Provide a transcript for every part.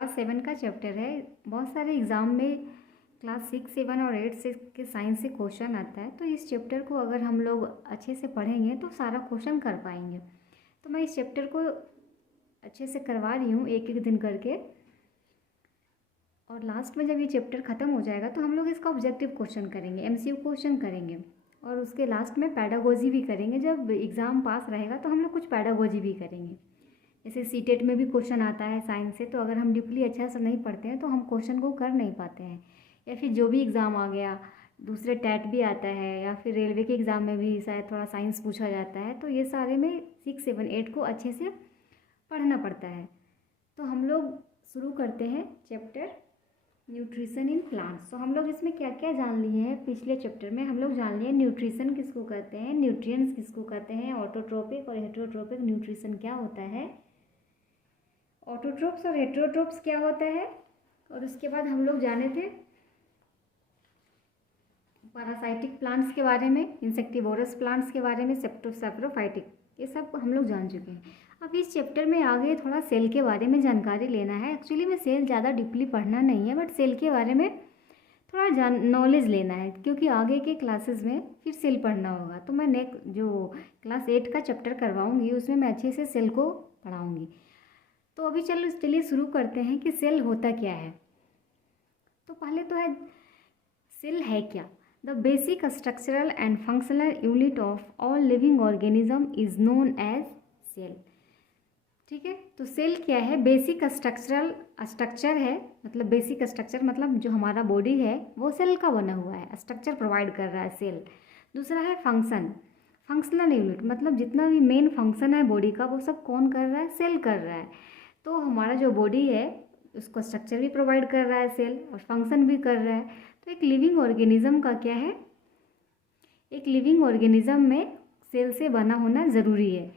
Class 7 का chapter है। बहुत सारे एग्ज़ाम में क्लास 6, 7 और 8 से के साइंस से क्वेश्चन आता है, तो इस चैप्टर को अगर हम लोग अच्छे से पढ़ेंगे तो सारा क्वेश्चन कर पाएंगे। तो मैं इस चैप्टर को अच्छे से करवा रही हूँ एक एक दिन करके, और लास्ट में जब ये चैप्टर ख़त्म हो जाएगा तो हम लोग इसका ऑब्जेक्टिव क्वेश्चन करेंगे, एमसीक्यू क्वेश्चन करेंगे, और उसके लास्ट में पैडागोजी भी करेंगे। जब एग्ज़ाम पास रहेगा तो हम लोग कुछ पैडागोजी भी करेंगे। जैसे सीटेट में भी क्वेश्चन आता है साइंस से, तो अगर हम डीपली अच्छा से नहीं पढ़ते हैं तो हम क्वेश्चन को कर नहीं पाते हैं। या फिर जो भी एग्ज़ाम आ गया, दूसरे टैट भी आता है, या फिर रेलवे के एग्ज़ाम में भी शायद थोड़ा साइंस पूछा जाता है, तो ये सारे में 6, 7, 8 को अच्छे से पढ़ना पड़ता है। तो हम लोग शुरू करते हैं चैप्टर न्यूट्रिशन इन प्लांट्स। तो हम लोग इसमें क्या क्या जान लिए हैं पिछले चैप्टर में। हम लोग जान लिए न्यूट्रिशन किसको कहते हैं, न्यूट्रिएंट्स किसको कहते हैं, ऑटोट्रोपिक और हेटेरोट्रोपिक न्यूट्रिशन क्या होता है, ऑटोट्रोप्स और हेटेरोट्रोप्स क्या होता है, और उसके बाद हम लोग जाने थे पैरासाइटिक प्लांट्स के बारे में, इंसेक्टिवोरस प्लांट्स के बारे में, सेप्रोफाइटिक, ये सब हम लोग जान चुके हैं। अब इस चैप्टर में आगे थोड़ा सेल के बारे में जानकारी लेना है। एक्चुअली में सेल ज़्यादा डीपली पढ़ना नहीं है, बट सेल के बारे में थोड़ा नॉलेज लेना है, क्योंकि आगे के क्लासेस में फिर सेल पढ़ना होगा। तो मैं नेक्स्ट जो क्लास 8 का चैप्टर करवाऊँगी उसमें मैं अच्छे से सेल को पढ़ाऊँगी। तो अभी चलिए शुरू करते हैं कि सेल होता क्या है। तो पहले तो है, सेल है क्या। The basic structural and functional unit of all living organism is known as cell. ठीक है, तो सेल क्या है, बेसिक स्ट्रक्चर है, मतलब बेसिक स्ट्रक्चर मतलब जो हमारा बॉडी है वो सेल का बना हुआ है, स्ट्रक्चर प्रोवाइड कर रहा है सेल। दूसरा है फंक्शनल यूनिट, मतलब जितना भी मेन फंक्शन है बॉडी का वो सब कौन कर रहा है, सेल कर रहा है। तो हमारा जो बॉडी है उसको स्ट्रक्चर भी प्रोवाइड कर रहा है सेल, और फंक्शन भी कर रहा है। तो एक लिविंग ऑर्गेनिज्म का क्या है, एक लिविंग ऑर्गेनिज्म में सेल से बना होना ज़रूरी है।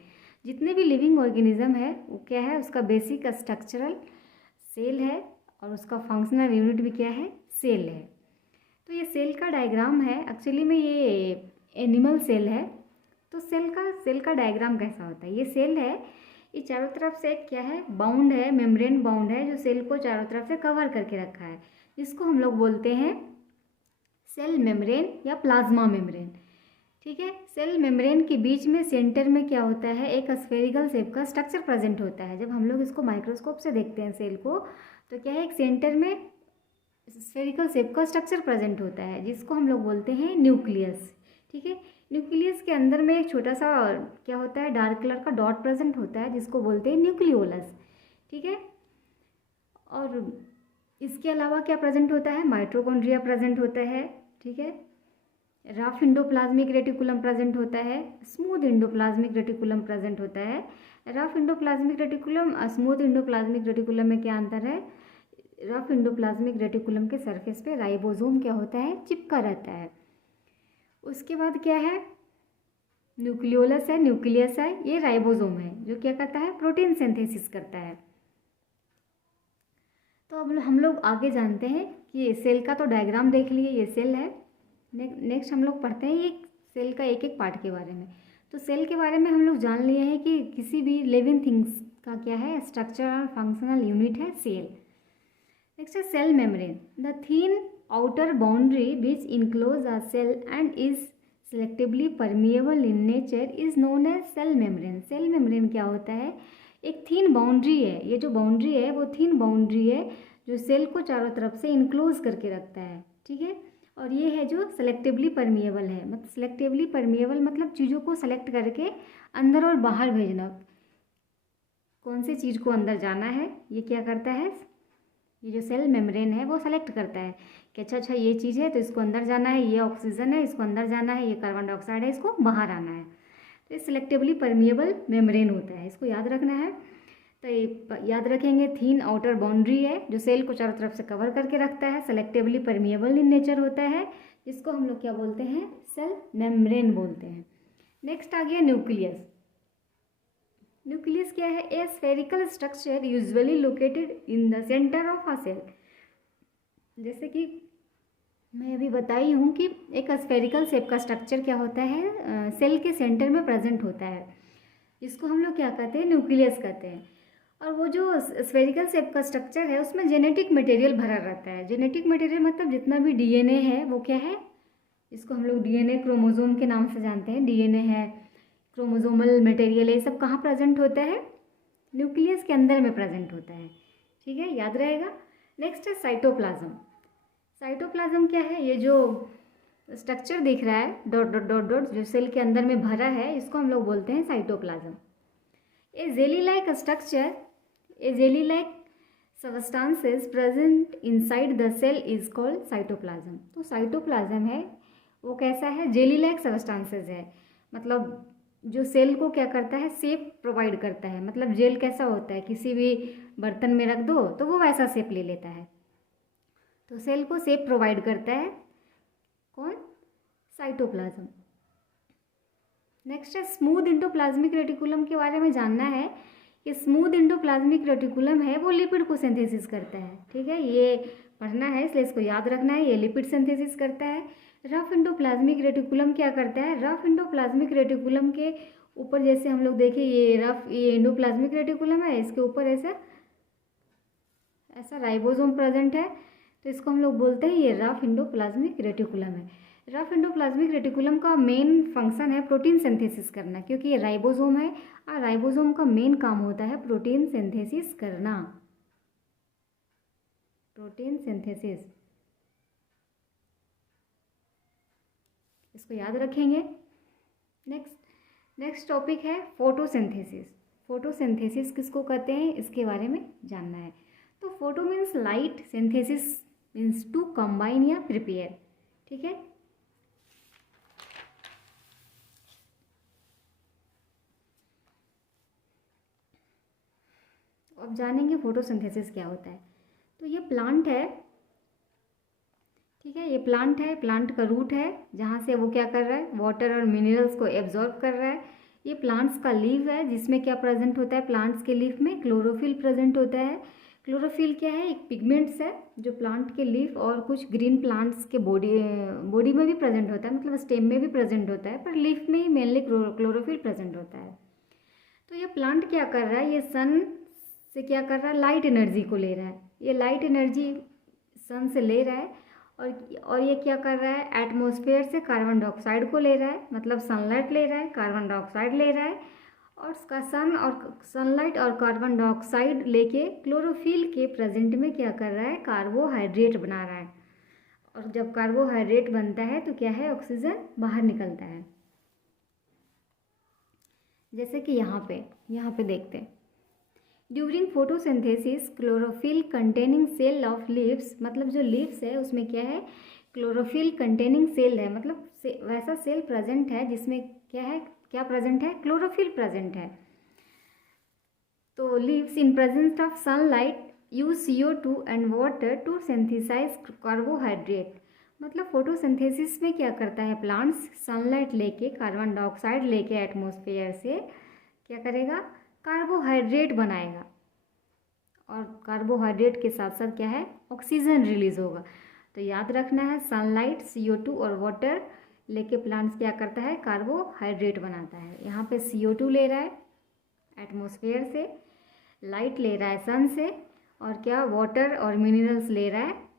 जितने भी लिविंग ऑर्गेनिज्म है वो क्या है, उसका बेसिक स्ट्रक्चरल सेल है, और उसका फंक्शनल यूनिट भी क्या है, सेल है। तो ये सेल का डायग्राम है, एक्चुअली में ये एनिमल सेल है। तो सेल का डायग्राम कैसा होता है, ये सेल है, ये चारों तरफ से क्या है, बाउंड है, मेम्ब्रेन बाउंड है, जो सेल को चारों तरफ से कवर करके रखा है, जिसको हम लोग बोलते हैं सेल मेम्ब्रेन या प्लाज्मा मेम्ब्रेन। ठीक है, सेल मेम्ब्रेन के बीच में सेंटर में क्या होता है, एक स्फेरिकल शेप का स्ट्रक्चर प्रेजेंट होता है। जब हम लोग इसको माइक्रोस्कोप से देखते हैं सेल को, तो क्या है, एक सेंटर में स्फेरिकल शेप का स्ट्रक्चर प्रेजेंट होता है, जिसको हम लोग बोलते हैं न्यूक्लियस। ठीक है, न्यूक्लियस के अंदर में एक छोटा सा क्या होता है, डार्क कलर का डॉट प्रेजेंट होता है, जिसको बोलते हैं न्यूक्लियोलस। ठीक है, और इसके अलावा क्या प्रेजेंट होता है, माइटोकॉन्ड्रिया प्रेजेंट होता है। ठीक है, रफ इंडोप्लाज्मिक रेटिकुलम प्रेजेंट होता है, स्मूथ इंडोप्लाज्मिक रेटिकुलम प्रेजेंट होता है। रफ इंडोप्लाज्मिक रेटिकुलम और स्मूथ इंडोप्लाज्मिक रेटिकुलम में क्या अंतर है, रफ इंडोप्लाज्मिक रेटिकुलम के सरफेस पे राइबोसोम क्या होता है, चिपका रहता है। उसके बाद क्या है, न्यूक्लियोलस है, न्यूक्लियस है, ये राइबोसोम है जो क्या करता है, प्रोटीन सिंथेसिस करता है। तो अब हम लोग आगे जानते हैं कि सेल का तो डायग्राम देख लिए, ये सेल है। नेक्स्ट हम लोग पढ़ते हैं ये सेल का एक एक पार्ट के बारे में। तो सेल के बारे में हम लोग जान लिए हैं कि किसी भी लिविंग थिंग्स का क्या है, स्ट्रक्चर और फंक्शनल यूनिट है सेल। नेक्स्ट है cell membrane, the thin outer boundary which enclose a cell and is selectively permeable in nature is known as cell membrane. Cell membrane क्या होता है, एक थीन बाउंड्री है, ये जो बाउंड्री है वो थीन बाउंड्री है जो सेल को चारों तरफ से इनक्लोज करके रखता है। ठीक है, और ये है जो सेलेक्टिवली परमिएबल है, मतलब सेलेक्टिवली परमिएबल मतलब चीज़ों को सेलेक्ट करके अंदर और बाहर भेजना, कौन सी चीज़ को अंदर जाना है ये क्या करता है, ये जो सेल मेम्ब्रेन है वो सेलेक्ट करता है कि अच्छा ये चीज़ है तो इसको अंदर जाना है, ये ऑक्सीजन है इसको अंदर जाना है, ये कार्बन डाइऑक्साइड है इसको बाहर आना है। तो ये सेलेक्टिवली परमिएबल मेम्ब्रेन होता है, इसको याद रखना है। तो ये याद रखेंगे, थीन आउटर बाउंड्री है जो सेल को चारों तरफ से कवर करके रखता है, सेलेक्टिवली परमिएबल इन नेचर होता है, जिसको हम लोग क्या बोलते हैं, सेल मेम्ब्रेन बोलते हैं। नेक्स्ट आ गया न्यूक्लियस। न्यूक्लियस क्या है, a spherical structure usually located in the centre of a cell. जैसे कि मैं अभी बताई हूँ कि एक स्फेरिकल शेप का स्ट्रक्चर क्या होता है, सेल के सेंटर में प्रेजेंट होता है, जिसको हम लोग क्या कहते हैं, न्यूक्लियस कहते हैं। और वो जो स्फेरिकल शेप का स्ट्रक्चर है उसमें जेनेटिक मटेरियल भरा रहता है। जेनेटिक मटेरियल मतलब जितना भी डीएनए है वो क्या है, इसको हम लोग डीएनए क्रोमोसोम के नाम से जानते हैं। डीएनए है, क्रोमोसोमल मटेरियल, ये सब कहाँ प्रेजेंट होता है, न्यूक्लियस के अंदर में प्रेजेंट होता है। ठीक है, याद रहेगा। नेक्स्ट है साइटोप्लाज्म। साइटोप्लाज्म क्या है, ये जो स्ट्रक्चर दिख रहा है डॉट डॉट डॉट डॉट जो सेल के अंदर में भरा है, इसको हम लोग बोलते हैं cytoplasm. A jelly like structure, a jelly like substances present inside the cell is called cytoplasm. तो साइटोप्लाज्म है वो कैसा है, जेली लाइक सबस्टांसेस है, मतलब जो सेल को क्या करता है, शेप प्रोवाइड करता है। मतलब जेल कैसा होता है, किसी भी बर्तन में रख दो तो वो वैसा शेप ले लेता है। तो सेल को शेप प्रोवाइड करता है कौन, साइटोप्लाज्म। नेक्स्ट है स्मूथ इंडोप्लाज्मिक रेटिकुलम के बारे में जानना है कि स्मूथ इंडोप्लाज्मिक रेटिकुलम है वो लिपिड को सिंथेसिस करता है। ठीक है, ये पढ़ना है इसलिए इसको याद रखना है, ये लिपिड सिंथेसिस करता है। रफ इंडोप्लाज्मिक रेटिकुलम क्या करता है, रफ इंडोप्लाज्मिक रेटिकुलम के ऊपर जैसे हम लोग देखें ये इंडोप्लाज्मिक रेटिकुलम है, इसके ऊपर ऐसा ऐसा राइबोसोम प्रेजेंट है, तो इसको हम लोग बोलते हैं ये रफ इंडोप्लाज्मिक रेटिकुलम है। रफ इंडोप्लाज्मिक रेटिकुलम का मेन फंक्शन है प्रोटीन सिंथेसिस करना, क्योंकि ये राइबोसोम है और राइबोसोम का मेन काम होता है प्रोटीन सिंथेसिस करना, प्रोटीन सिंथेसिस, इसको याद रखेंगे। नेक्स्ट टॉपिक है फोटोसिंथेसिस। फोटोसिंथेसिस किसको कहते हैं, इसके बारे में जानना है। तो photo means light, synthesis means to combine या प्रिपेयर। ठीक है, अब जानेंगे फोटोसिंथेसिस क्या होता है। तो ये प्लांट है, ठीक है, ये प्लांट है, प्लांट का रूट है जहाँ से वो क्या कर रहा है, वाटर और मिनरल्स को एब्जॉर्ब कर रहा है। ये प्लांट्स का लीफ है जिसमें क्या प्रेजेंट होता है, प्लांट्स के लीफ में क्लोरोफिल प्रेजेंट होता है। क्लोरोफिल क्या है, एक पिगमेंट्स है जो प्लांट के लीफ और कुछ ग्रीन प्लांट्स के बॉडी में भी प्रेजेंट होता है, मतलब स्टेम में भी प्रेजेंट होता है, पर लीफ में ही मेनली क्लोरोफिल प्रेजेंट होता है। तो ये प्लांट क्या कर रहा है, ये सन से क्या कर रहा है, लाइट एनर्जी को ले रहा है। ये लाइट एनर्जी सन से ले रहा है और ये क्या कर रहा है, एटमॉस्फेयर से कार्बन डाइऑक्साइड को ले रहा है, मतलब सनलाइट ले रहा है, कार्बन डाइऑक्साइड ले रहा है, और उसका सनलाइट और कार्बन डाइऑक्साइड लेके क्लोरोफिल के प्रेजेंट में क्या कर रहा है, कार्बोहाइड्रेट बना रहा है। और जब कार्बोहाइड्रेट बनता है तो क्या है, ऑक्सीजन बाहर निकलता है। जैसे कि यहाँ पे देखते हैं, during photosynthesis chlorophyll containing cell of leaves, मतलब जो लीव्स है उसमें क्या है, क्लोरोफिल कंटेनिंग सेल है, मतलब वैसा सेल प्रेजेंट है जिसमें क्या है, क्या प्रेजेंट है, क्लोरोफिल प्रेजेंट है। तो leaves in presence of sunlight use CO2 and water to synthesise carbohydrate. मतलब फोटोसिंथेसिस में क्या करता है, प्लांट्स सनलाइट लेके, कार्बन डाइऑक्साइड लेके एटमॉस्फेयर से क्या करेगा, कार्बोहाइड्रेट बनाएगा, और कार्बोहाइड्रेट के साथ साथ क्या है, ऑक्सीजन रिलीज होगा। तो याद रखना है, सनलाइट, CO2 और वाटर लेके प्लांट्स क्या करता है, कार्बोहाइड्रेट बनाता है। यहाँ पे CO2 ले रहा है एटमॉस्फेयर से, लाइट ले रहा है सन से, और क्या, वाटर और मिनरल्स ले रहा है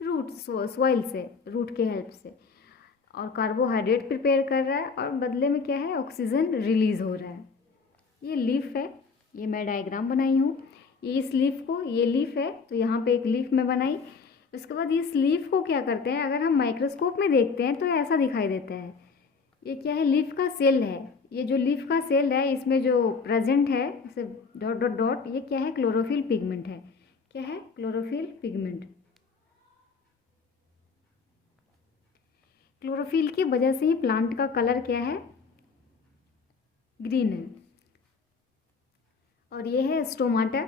रूट सॉइल से, रूट के हेल्प से, और कार्बोहाइड्रेट प्रिपेयर कर रहा है, और बदले में क्या है, ऑक्सीजन रिलीज हो रहा है। ये लीफ है, ये मैं डायग्राम बनाई हूँ, ये इस लीफ को, ये लीफ है तो यहाँ पे एक लीफ में बनाई। उसके बाद इस लीफ को क्या करते हैं, अगर हम माइक्रोस्कोप में देखते हैं तो ऐसा दिखाई देता है। ये क्या है, लीफ का सेल है। ये जो लीफ का सेल है इसमें जो प्रेजेंट है जैसे डॉट डॉट डॉट, ये क्या है, क्लोरोफिल पिगमेंट है। क्या है, क्लोरोफिल पिगमेंट। क्लोरोफिल की वजह से ही प्लांट का कलर क्या है, ग्रीन है। और ये है स्टोमाटा,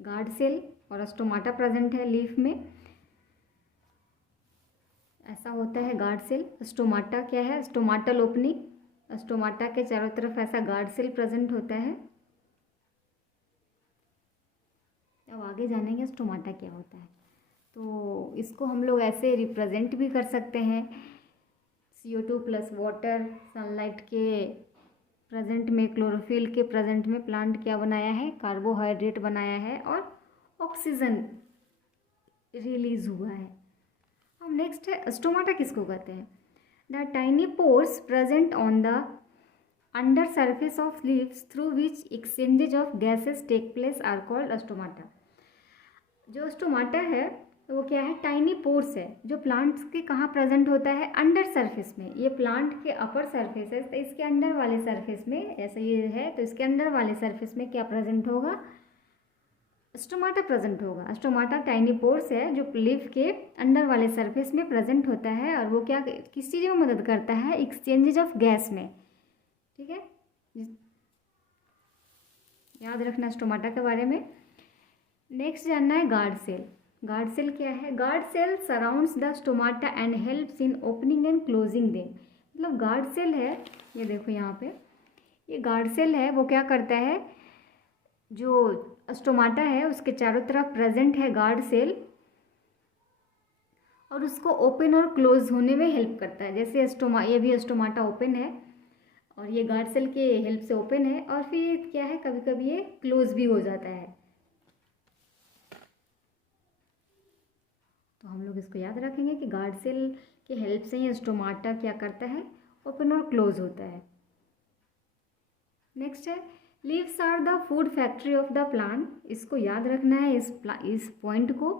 गार्ड सेल और स्टोमाटा प्रेजेंट है लीफ में, ऐसा होता है गार्ड सेल। स्टोमाटा क्या है, स्टोमाटल ओपनिंग, स्टोमाटा के चारों तरफ ऐसा गार्ड सेल प्रेजेंट होता है। अब आगे जानेंगे स्टोमाटा क्या होता है। तो इसको हम लोग ऐसे रिप्रेजेंट भी कर सकते हैं, CO2 प्लस वाटर सनलाइट के प्रेजेंट में क्लोरोफिल के प्रेजेंट में प्लांट क्या बनाया है, कार्बोहाइड्रेट बनाया है और ऑक्सीजन रिलीज हुआ है। अब नेक्स्ट है स्टोमाटा किसको कहते हैं। The tiny pores present on the under surface of leaves through which exchanges of gases take place are called stomata. जो स्टोमाटा है वो क्या है, टाइनी पोर्स है जो प्लांट्स के कहाँ प्रेजेंट होता है, अंडर सरफेस में। ये प्लांट के अपर सरफेस है तो इसके अंदर वाले सरफेस में, ऐसा ये है तो इसके अंदर वाले सरफेस में क्या प्रेजेंट होगा, स्टोमाटा प्रेजेंट होगा। स्टोमाटा टाइनी पोर्स है जो लीफ के अंदर वाले सरफेस में प्रेजेंट होता है और वो क्या किस चीज़ में मदद करता है, एक्सचेंजेज ऑफ गैस में। ठीक है, याद रखना स्टोमाटा के बारे में। नेक्स्ट जानना है गार्ड सेल। गार्ड सेल क्या है, guard cell surrounds the stomata and helps in opening and closing them. मतलब गार्ड सेल है, ये देखो यहाँ पे ये गार्ड सेल है, वो क्या करता है, जो स्टोमाटा है उसके चारों तरफ प्रेजेंट है गार्ड सेल और उसको ओपन और क्लोज होने में हेल्प करता है। जैसे ये भी स्टोमाटा ओपन है और ये गार्ड सेल के हेल्प से ओपन है और फिर क्या है, कभी कभी ये क्लोज भी हो जाता है। तो हम लोग इसको याद रखेंगे कि गार्ड सेल के हेल्प से ये स्टोमाटा क्या करता है, ओपन और क्लोज होता है। नेक्स्ट है leaves are the food factory of the plant. इसको याद रखना है इस पॉइंट को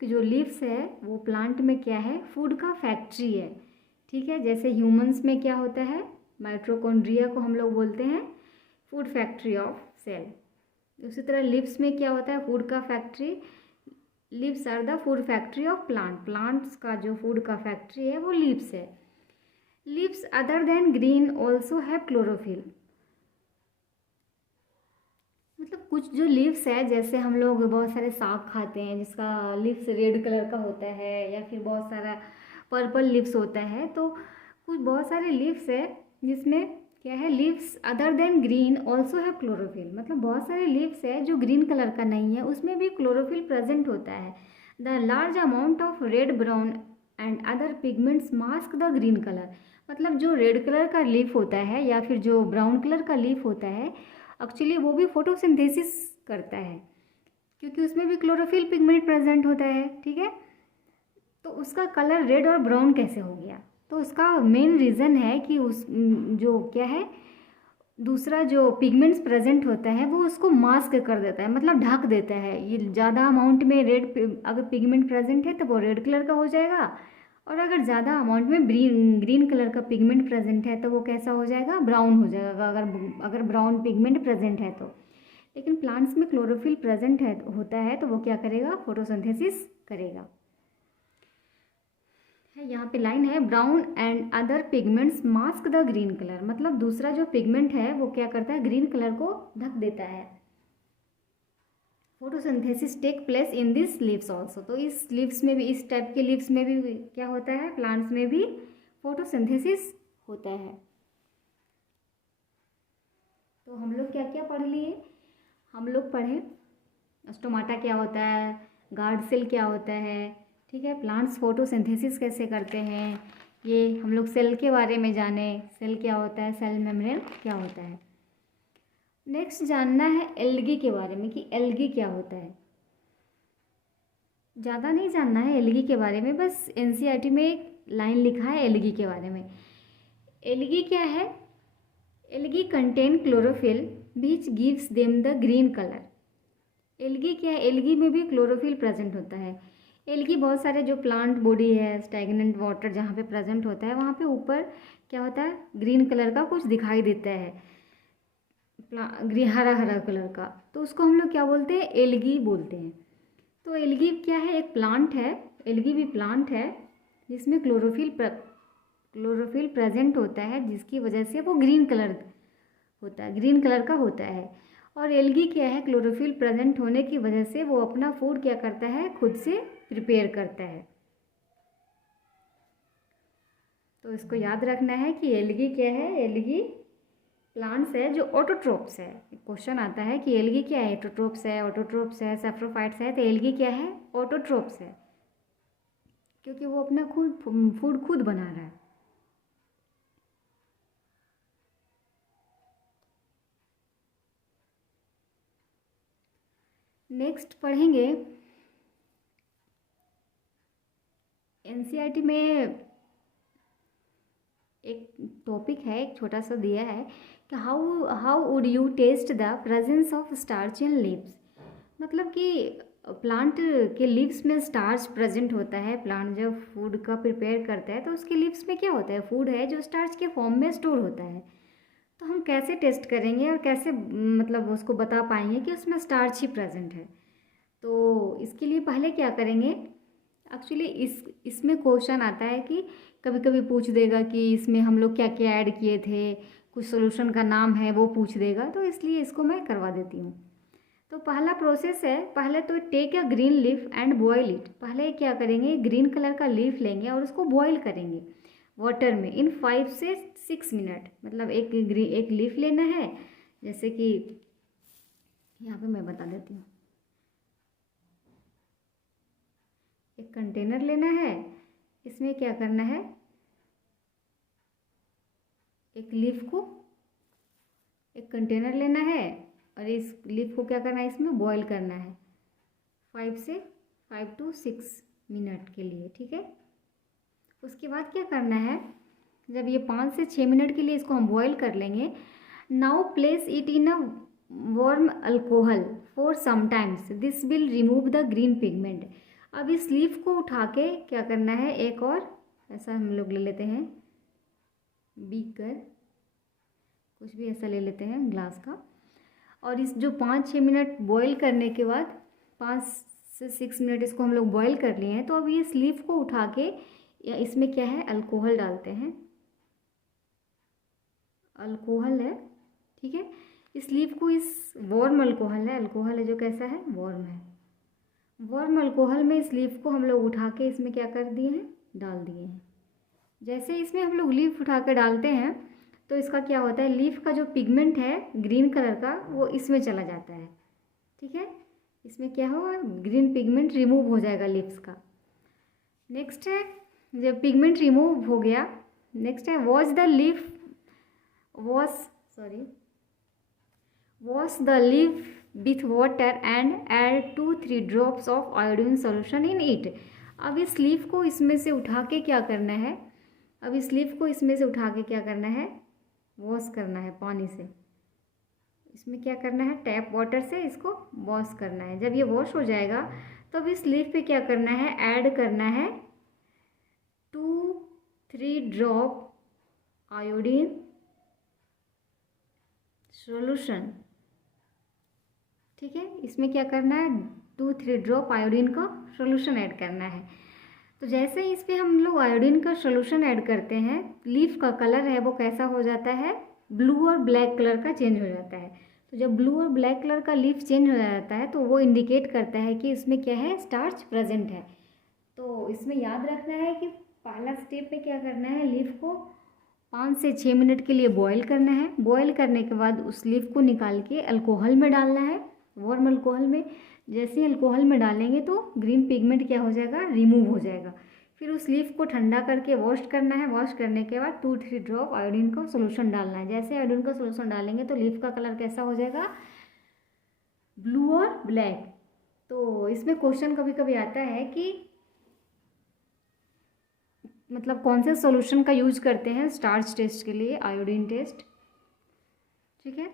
कि जो लीव्स है वो प्लांट में क्या है, फूड का फैक्ट्री है। ठीक है, जैसे ह्यूमंस में क्या होता है, माइटोकॉन्ड्रिया को हम लोग बोलते हैं फूड फैक्ट्री ऑफ सेल। उसी तरह लीव्स में क्या होता है, फूड का factory. Leaves are the food factory of plant. Plants का जो फूड का फैक्ट्री है वो लीव्स है। Leaves other than green also have chlorophyll. मतलब कुछ जो लीव्स है, जैसे हम लोग बहुत सारे साग खाते हैं जिसका लीव्स रेड कलर का होता है या फिर बहुत सारा पर्पल लीव्स होता है, तो कुछ बहुत सारे लीव्स है जिसमें क्या है, leaves other than green also have chlorophyll. मतलब बहुत सारे लीव्स है जो ग्रीन कलर का नहीं है, उसमें भी क्लोरोफिल प्रेजेंट होता है। The large amount of red, brown and other pigments mask the green colour. मतलब जो रेड कलर का लीफ होता है या फिर जो ब्राउन कलर का लीफ होता है, एक्चुअली वो भी फोटोसिंथेसिस करता है क्योंकि उसमें भी क्लोरोफिल पिगमेंट प्रेजेंट होता है। ठीक है, तो उसका कलर रेड और ब्राउन कैसे हो गया, तो उसका मेन रीज़न है कि उस जो क्या है, दूसरा जो पिगमेंट्स प्रेजेंट होता है वो उसको मास्क कर देता है, मतलब ढक देता है। ये ज़्यादा अमाउंट में अगर पिगमेंट प्रेजेंट है तो वो रेड कलर का हो जाएगा और अगर ज़्यादा अमाउंट में ग्रीन कलर का पिगमेंट प्रेजेंट है तो वो कैसा हो जाएगा, ब्राउन हो जाएगा अगर ब्राउन पिगमेंट प्रेजेंट है तो। लेकिन प्लांट्स में क्लोरोफिल प्रेजेंट होता है तो वो क्या करेगा, फोटोसिंथेसिस करेगा। यहाँ पे लाइन है brown and other pigments mask the green colour. मतलब दूसरा जो पिगमेंट है वो क्या करता है, ग्रीन कलर को ढक देता है। Photosynthesis take place in this leaves also. तो इस लीव्स में भी, इस टाइप के लीव्स में भी क्या होता है, प्लांट्स में भी फोटोसिंथेसिस होता है। तो हम लोग क्या क्या पढ़ लिए, हम लोग पढ़े स्टोमाटा क्या होता है, गार्ड सेल क्या होता है, ठीक है, प्लांट्स फोटोसिंथेसिस कैसे करते हैं, ये हम लोग सेल के बारे में जाने, सेल क्या होता है, सेल मेम्ब्रेन क्या होता है। नेक्स्ट जानना है एल्गी के बारे में कि एल्गी क्या होता है। ज़्यादा नहीं जानना है एल्गी के बारे में, बस एनसीईआरटी में एक लाइन लिखा है एल्गी के बारे में। एल्गी क्या है, algae contain chlorophyll which gives them the green colour. Algae क्या है, एल्गी में भी क्लोरोफिल प्रेजेंट होता है। एल्गी बहुत सारे जो प्लांट बॉडी है, स्टैग्नेंट वाटर जहाँ पे प्रेजेंट होता है वहाँ पे ऊपर क्या होता है, ग्रीन कलर का कुछ दिखाई देता है, हरा हरा कलर का, तो उसको हम लोग क्या बोलते हैं, एल्गी बोलते हैं। तो एल्गी क्या है, एक प्लांट है, एल्गी भी प्लांट है जिसमें क्लोरोफिल प्रेजेंट होता है जिसकी वजह से वो ग्रीन कलर होता है, ग्रीन कलर का होता है। और एल्गी क्या है, क्लोरोफिल प्रेजेंट होने की वजह से वो अपना फूड क्या करता है, खुद से प्रिपेयर करता है। तो इसको याद रखना है कि एल्गी क्या है, एल्गी प्लांट्स है जो ऑटोट्रोप्स है। क्वेश्चन आता है कि एल्गी क्या है, ऑटोट्रोप्स है, सैप्रोफाइट्स है, तो एल्गी क्या है, ऑटोट्रोप्स है, क्योंकि वो अपना फूड खुद बना रहा है। नेक्स्ट पढ़ेंगे एनसीईआरटी में एक टॉपिक है, एक छोटा सा दिया है कि how would you test the presence of starch in leaves. मतलब कि प्लांट के लीव्स में स्टार्च प्रेजेंट होता है। प्लांट जब फूड का प्रिपेयर करता है तो उसके लीव्स में क्या होता है, फूड है जो स्टार्च के फॉर्म में स्टोर होता है। तो हम कैसे टेस्ट करेंगे और कैसे मतलब उसको बता पाएंगे कि उसमें स्टार्च ही प्रेजेंट है। तो इसके लिए पहले क्या करेंगे, एक्चुअली इसमें क्वेश्चन आता है कि कभी कभी पूछ देगा कि इसमें हम लोग क्या क्या ऐड किए थे, कुछ सोल्यूशन का नाम है वो पूछ देगा, तो इसलिए इसको मैं करवा देती हूँ। तो पहला प्रोसेस है, पहले तो take a green leaf and boil it. पहले क्या करेंगे, ग्रीन कलर का लीफ लेंगे और उसको बॉयल करेंगे वाटर में इन 5 से 6 मिनट। मतलब एक लीफ लेना है, जैसे कि यहाँ पे मैं बता देती हूँ। एक कंटेनर लेना है, इसमें क्या करना है, एक लीफ को, एक कंटेनर लेना है और इस लीफ को क्या करना है, इसमें बॉईल करना है 5 to 6 मिनट के लिए, ठीक है। उसके बाद क्या करना है, जब ये 5 से 6 मिनट के लिए इसको हम बॉईल कर लेंगे, now place it in a warm alcohol for some times, this will remove the green pigment. अब इस लीफ को उठा के क्या करना है, एक और ऐसा हम लोग ले लेते हैं बीकर, कुछ भी ऐसा ले लेते हैं ग्लास का, और इस जो 5-6 मिनट बॉईल करने के बाद 5 से 6 मिनट इसको हम लोग बॉईल कर लिए हैं। तो अब इस लीफ को उठा के या इसमें क्या है, अल्कोहल डालते हैं, अल्कोहल है, ठीक है। इस लीफ को, इस वार्म अल्कोहल है जो कैसा है, वार्म है, वार्म अल्कोहल में इस लीफ को हम लोग उठा के इसमें क्या कर दिए हैं, डाल दिए हैं। जैसे इसमें हम लोग लीफ उठा के डालते हैं तो इसका क्या होता है, लीफ का जो पिगमेंट है ग्रीन कलर का वो इसमें चला जाता है, ठीक है। इसमें क्या होगा, ग्रीन पिगमेंट रिमूव हो जाएगा लीव्स का। नेक्स्ट है, जब पिगमेंट रिमूव हो गया, नेक्स्ट है wash the leaf with water and add 2-3 drops of iodine solution in it. अब इस लीफ को इसमें से उठा के क्या करना है, क्या करना है, वॉश करना है पानी से। इसमें क्या करना है, टैप वाटर से इसको वॉश करना है। जब ये वॉश हो जाएगा तो अब इस लीफ पे क्या करना है, ऐड करना है 2-3 ड्रॉप आयोडीन सॉल्यूशन, ठीक है। इसमें क्या करना है, 2-3 ड्रॉप आयोडीन का सॉल्यूशन ऐड करना है। तो जैसे ही इस पर हम लोग आयोडीन का सॉल्यूशन ऐड करते हैं, लीफ का कलर है वो कैसा हो जाता है, ब्लू और ब्लैक कलर का चेंज हो जाता है। तो जब ब्लू और ब्लैक कलर का लीफ चेंज हो जाता है तो वो इंडिकेट करता है कि इसमें क्या है, स्टार्च प्रेजेंट है। तो इसमें याद रखना है कि पहला स्टेप में क्या करना है, लीफ को 5 से 6 मिनट के लिए बॉईल करना है। बॉईल करने के बाद उस लीफ को निकाल के अल्कोहल में डालना है, वार्म अल्कोहल में। जैसे ही अल्कोहल में डालेंगे तो ग्रीन पिगमेंट क्या हो जाएगा, रिमूव हो जाएगा। फिर उस लीफ को ठंडा करके वॉश करना है। वॉश करने के बाद 2-3 ड्रॉप आयोडीन का सोल्यूशन डालना है। जैसे आयोडीन का सोल्यूशन डालेंगे तो लीफ का कलर कैसा हो जाएगा, ब्लू और ब्लैक। तो इसमें क्वेश्चन कभी कभी आता है कि मतलब कौन से सॉल्यूशन का यूज करते हैं स्टार्च टेस्ट के लिए, आयोडीन टेस्ट, ठीक है।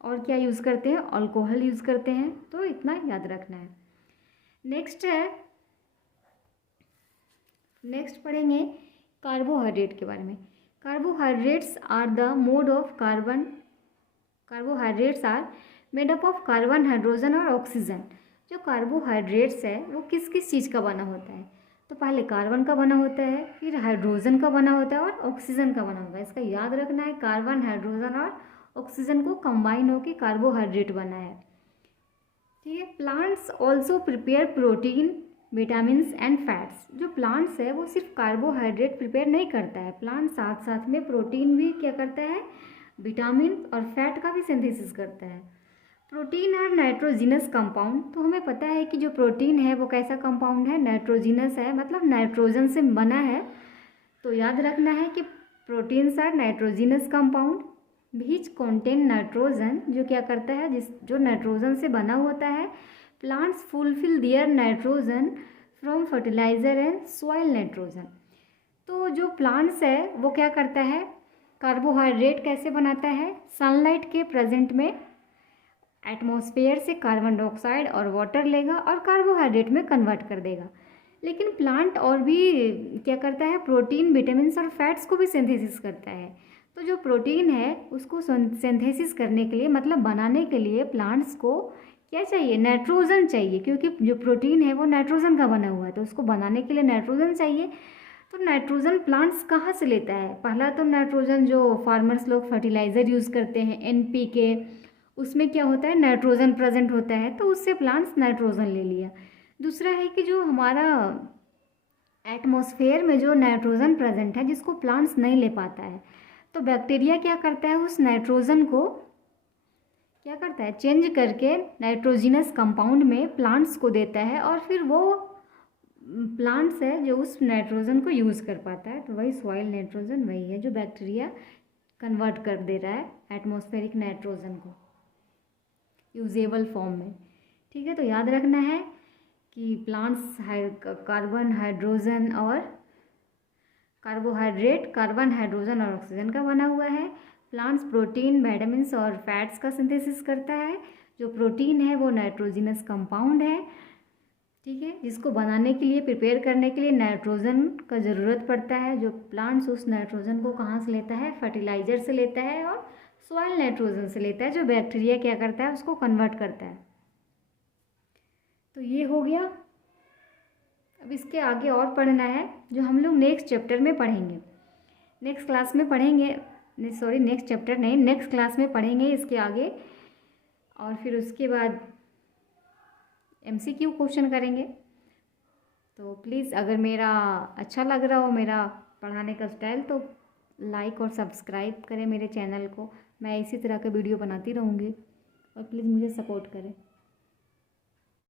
और क्या यूज़ करते हैं, अल्कोहल यूज़ करते हैं। तो इतना याद रखना है। नेक्स्ट पढ़ेंगे कार्बोहाइड्रेट के बारे में। Carbohydrates are made up of carbon, hydrogen और ऑक्सीजन। जो कार्बोहाइड्रेट्स है वो किस किस चीज़ का बना होता है, तो पहले कार्बन का बना होता है, फिर हाइड्रोजन का बना होता है और ऑक्सीजन का बना होता है। इसका याद रखना है, कार्बन, हाइड्रोजन और ऑक्सीजन को कंबाइन होकर कार्बोहाइड्रेट बना है, ठीक है। Plants also prepare protein, vitamins and fats. जो प्लांट्स है वो सिर्फ कार्बोहाइड्रेट प्रिपेयर नहीं करता है, प्लांट साथ साथ में प्रोटीन भी क्या करता है, विटामिन और फैट का भी सिंथेसिस करता है। प्रोटीन और नाइट्रोजिनस कंपाउंड। तो हमें पता है कि जो प्रोटीन है वो कैसा कंपाउंड है, नाइट्रोजिनस है, मतलब नाइट्रोजन से बना है। तो याद रखना है कि proteins are nitrogenous compound which contain nitrogen, जो क्या करता है, जो नाइट्रोजन से बना होता है। Plants fulfil their nitrogen from fertiliser and soil nitrogen. तो जो प्लांट्स है वो क्या करता है, कार्बोहाइड्रेट कैसे बनाता है, सनलाइट के प्रेजेंट में एटमॉस्फेयर से कार्बन डाइऑक्साइड और वाटर लेगा और कार्बोहाइड्रेट में कन्वर्ट कर देगा। लेकिन प्लांट और भी क्या करता है, प्रोटीन, विटामिन्स और फैट्स को भी सिंथेसिस करता है। तो जो प्रोटीन है उसको सिंथेसिस करने के लिए, मतलब बनाने के लिए प्लांट्स को क्या चाहिए, नाइट्रोजन चाहिए, क्योंकि जो प्रोटीन है वो नाइट्रोजन का बना हुआ है, तो उसको बनाने के लिए नाइट्रोजन चाहिए। तो नाइट्रोजन प्लांट्स कहाँ से लेता है, पहला तो नाइट्रोजन जो फार्मर्स लोग फर्टिलाइज़र यूज़ करते हैं NPK, उसमें क्या होता है, नाइट्रोजन प्रेजेंट होता है, तो उससे प्लांट्स नाइट्रोजन ले लिया। दूसरा है कि जो हमारा एटमॉस्फेयर में जो नाइट्रोजन प्रेजेंट है जिसको प्लांट्स नहीं ले पाता है, तो बैक्टीरिया क्या करता है, उस नाइट्रोजन को क्या करता है, चेंज करके नाइट्रोजिनस कंपाउंड में प्लांट्स को देता है, और फिर वो प्लांट्स है जो उस नाइट्रोजन को यूज़ कर पाता है। तो वही सॉइल नाइट्रोजन वही है जो बैक्टीरिया कन्वर्ट कर दे रहा है एटमॉस्फेरिक नाइट्रोजन को यूजेबल फॉर्म में। ठीक है, तो याद रखना है कि प्लांट्स कार्बन, हाइड्रोजन और कार्बोहाइड्रेट, कार्बन, हाइड्रोजन और ऑक्सीजन का बना हुआ है। प्लांट्स प्रोटीन, विटामिन्स और फैट्स का सिंथेसिस करता है। जो प्रोटीन है वो नाइट्रोजिनस कंपाउंड है, ठीक है, जिसको बनाने के लिए, प्रिपेयर करने के लिए नाइट्रोजन का ज़रूरत पड़ता है। जो प्लांट्स उस नाइट्रोजन को कहाँ से लेता है, फर्टिलाइज़र से लेता है और सॉइल नाइट्रोजन से लेता है, जो बैक्टीरिया क्या करता है, उसको कन्वर्ट करता है। तो ये हो गया। अब इसके आगे और पढ़ना है जो हम लोग नेक्स्ट चैप्टर में पढ़ेंगे, नेक्स्ट क्लास में पढ़ेंगे, सॉरी नेक्स्ट चैप्टर नहीं, नेक्स्ट क्लास में पढ़ेंगे इसके आगे। और फिर उसके बाद MCQ क्वेश्चन करेंगे। तो प्लीज़ अगर मेरा अच्छा लग रहा हो मेरा पढ़ाने का स्टाइल, तो लाइक और सब्सक्राइब करें मेरे चैनल को। मैं इसी तरह के वीडियो बनाती रहूँगी, और प्लीज़ मुझे सपोर्ट करें।